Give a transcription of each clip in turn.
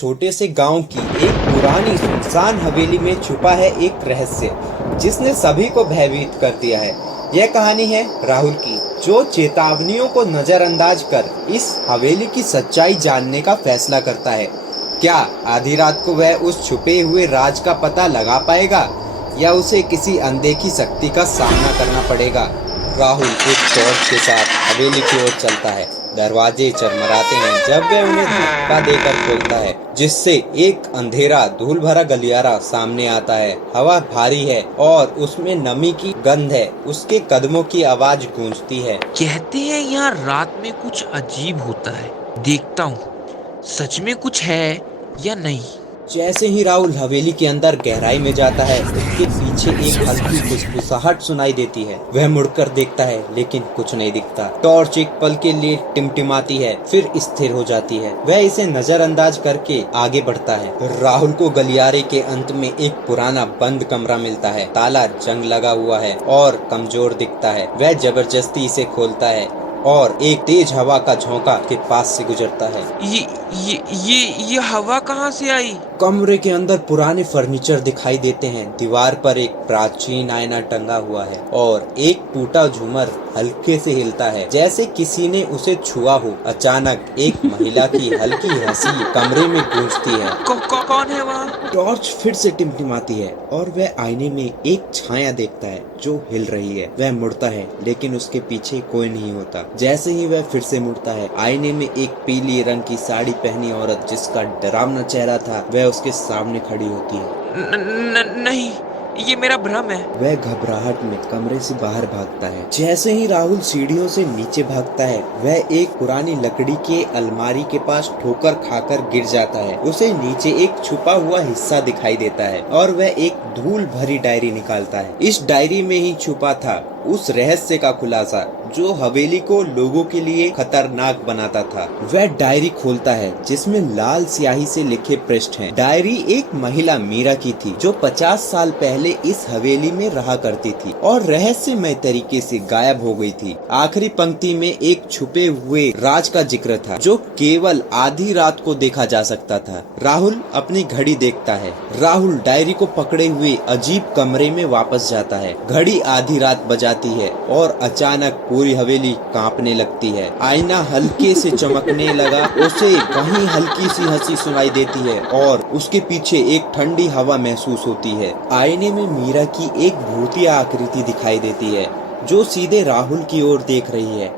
छोटे से गांव की एक पुरानी सुनसान हवेली में छुपा है एक रहस्य जिसने सभी को भयभीत कर दिया है। यह कहानी है राहुल की, जो चेतावनियों को नजरअंदाज कर इस हवेली की सच्चाई जानने का फैसला करता है। क्या आधी रात को वह उस छुपे हुए राज का पता लगा पाएगा या उसे किसी अनदेखी शक्ति का सामना करना पड़ेगा? राहुल एक टॉर्च के साथ हवेली की ओर चलता है। दरवाजे चरमराते हैं जब वह उन्हें धक्का देकर खोलता है, जिससे एक अंधेरा धूल भरा गलियारा सामने आता है। हवा भारी है और उसमें नमी की गंध है। उसके कदमों की आवाज गूंजती है। कहते हैं यहाँ रात में कुछ अजीब होता है। देखता हूँ सच में कुछ है या नहीं। जैसे ही राहुल हवेली के अंदर गहराई में जाता है, उसके पीछे एक हल्की फुसफुसाहट सुनाई देती है। वह मुड़कर देखता है लेकिन कुछ नहीं दिखता। टॉर्च एक पल के लिए टिमटिमाती है, फिर स्थिर हो जाती है। वह इसे नजरअंदाज करके आगे बढ़ता है। राहुल को गलियारे के अंत में एक पुराना बंद कमरा मिलता है। ताला जंग लगा हुआ है और कमजोर दिखता है। वह जबरदस्ती इसे खोलता है और एक तेज हवा का झोंका के पास से गुजरता है। ये हवा कहाँ से आई? कमरे के अंदर पुराने फर्नीचर दिखाई देते हैं। दीवार पर एक प्राचीन आईना टंगा हुआ है और एक टूटा झूमर हल्के से हिलता है, जैसे किसी ने उसे छुआ हो। अचानक एक महिला की हल्की हंसी कमरे में गूंजती है। कौन है वहाँ? टॉर्च फिर से टिमटिमाती है और वह आईने में एक छाया देखता है जो हिल रही है। वह मुड़ता है लेकिन उसके पीछे कोई नहीं होता। जैसे ही वह फिर से मुड़ता है, आईने में एक पीली रंग की साड़ी पहनी औरत, जिसका डरावना चेहरा था, वह उसके सामने खड़ी होती है। नहीं, ये मेरा भ्रम है। वह घबराहट में कमरे से बाहर भागता है। जैसे ही राहुल सीढ़ियों से नीचे भागता है, वह एक पुरानी लकड़ी के अलमारी के पास ठोकर खाकर गिर जाता है। उसे नीचे एक छुपा हुआ हिस्सा दिखाई देता है और वह एक धूल भरी डायरी निकालता है। इस डायरी में ही छुपा था उस रहस्य का खुलासा जो हवेली को लोगों के लिए खतरनाक बनाता था। वह डायरी खोलता है जिसमें लाल स्याही से लिखे पृष्ठ हैं। डायरी एक महिला मीरा की थी जो 50 साल पहले इस हवेली में रहा करती थी और रहस्यमय तरीके से गायब हो गई थी। आखिरी पंक्ति में एक छुपे हुए राज का जिक्र था जो केवल आधी रात को देखा जा सकता था। राहुल अपनी घड़ी देखता है। राहुल डायरी को पकड़े हुए अजीब कमरे में वापस जाता है। घड़ी आधी रात बजाती है और अचानक पूरी हवेली कांपने लगती है। आईना हल्के से चमकने लगा। उसे वहीं हल्की सी हंसी सुनाई देती है और उसके पीछे एक ठंडी हवा महसूस होती है। आईने में मीरा की एक भूतिया आकृति दिखाई देती है जो सीधे राहुल की ओर देख रही है।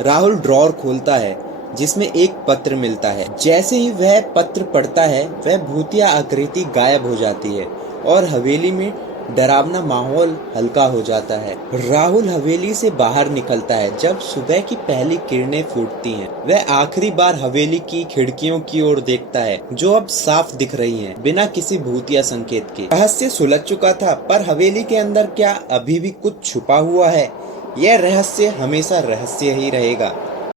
राहुल ड्रॉर खोलता है जिसमें एक पत्र मिलता है। जैसे ही वह पत्र पढ़ता है, वह भूतिया आकृति गायब हो जाती है और हवेली में डरावना माहौल हल्का हो जाता है। राहुल हवेली से बाहर निकलता है जब सुबह की पहली किरणें फूटती हैं। वह आखिरी बार हवेली की खिड़कियों की ओर देखता है जो अब साफ दिख रही हैं, बिना किसी भूतिया संकेत के। रहस्य सुलझ चुका था, पर हवेली के अंदर क्या अभी भी कुछ छुपा हुआ है? यह रहस्य हमेशा रहस्य ही रहेगा।